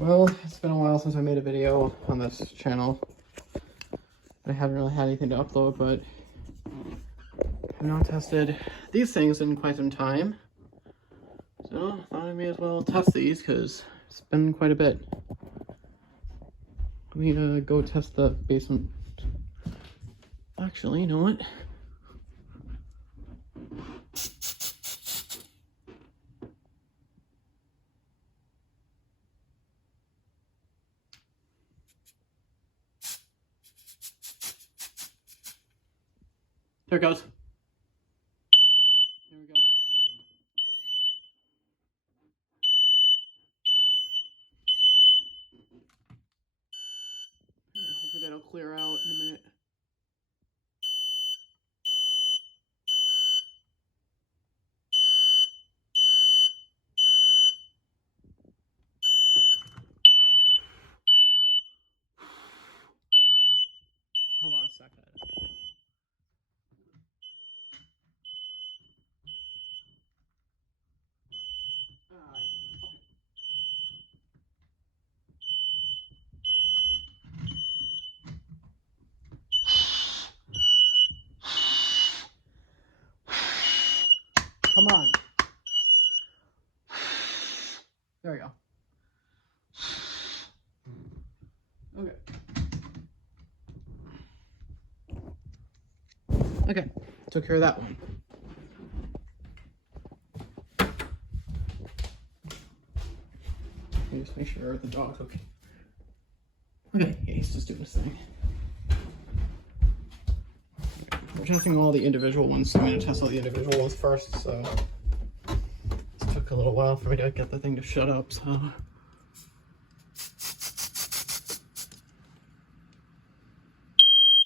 Well, it's been a while since I made a video on this channel. I haven't really had anything to upload, but I've not tested these things in quite some time. So I thought I may as well test these because it's been quite a bit. Let me go test the basement. Actually, you know what? There it goes. There we go. Hopefully that'll clear out in a minute. Hold on a second. Come on. There we go. Okay. Okay, took care of that one. Let me just make sure the dog's okay. Okay, yeah, he's just doing his thing. We're testing all the individual ones, so I'm going to test all the individual ones first, so it took a little while for me to get the thing to shut up, so.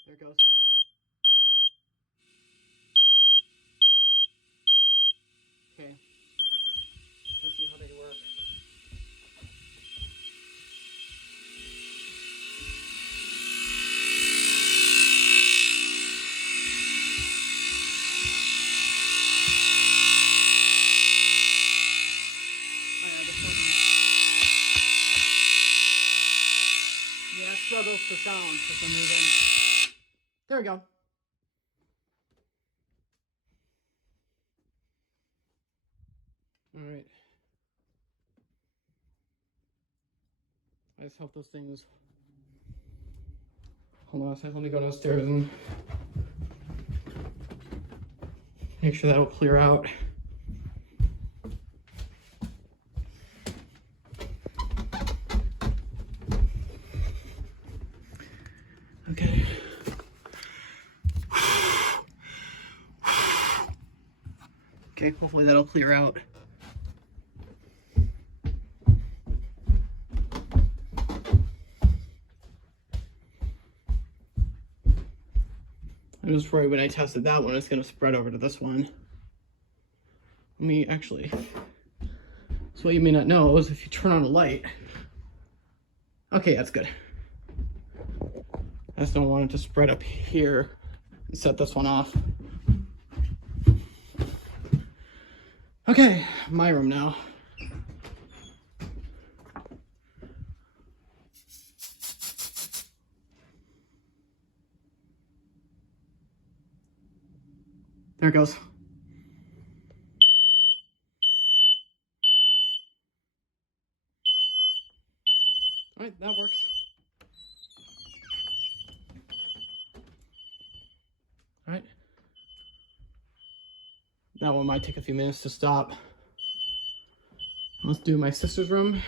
There it goes. Okay, let's see how they work. Yeah, it struggles for sound for some reason. There we go. Alright. I just hope those things... Hold on a second, let me go downstairs and make sure that'll clear out. Okay. Okay, hopefully that'll clear out. I was worried when I tested that one, it's going to spread over to this one. Let me actually... So what you may not know is if you turn on a light... Okay, that's good. I just don't want it to spread up here and set this one off. Okay, my room now. There it goes. All right, that works. All right. That one might take a few minutes to stop. Let's do my sister's room.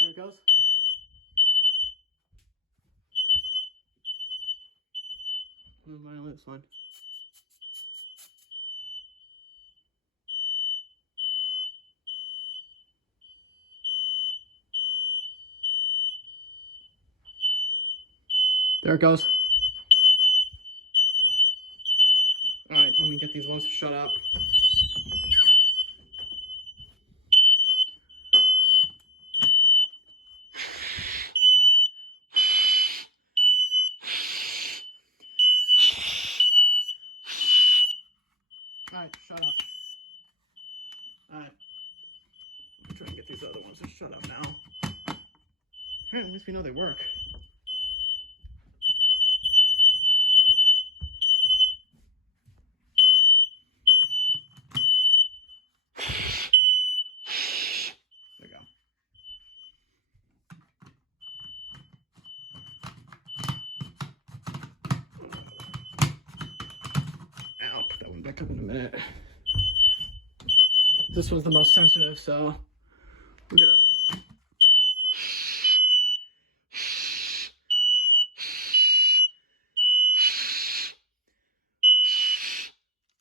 There it goes. This one. There it goes. All right, let me get these ones to shut up. All right, shut up. Alright. I'm trying to get these other ones to shut up now. Alright, at least we know they work. There we go. I'll put that one back up in a minute. This one's the most sensitive, so we're gonna.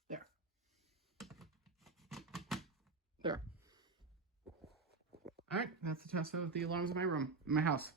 There. There. Alright, that's the test of the alarms in my room, in my house.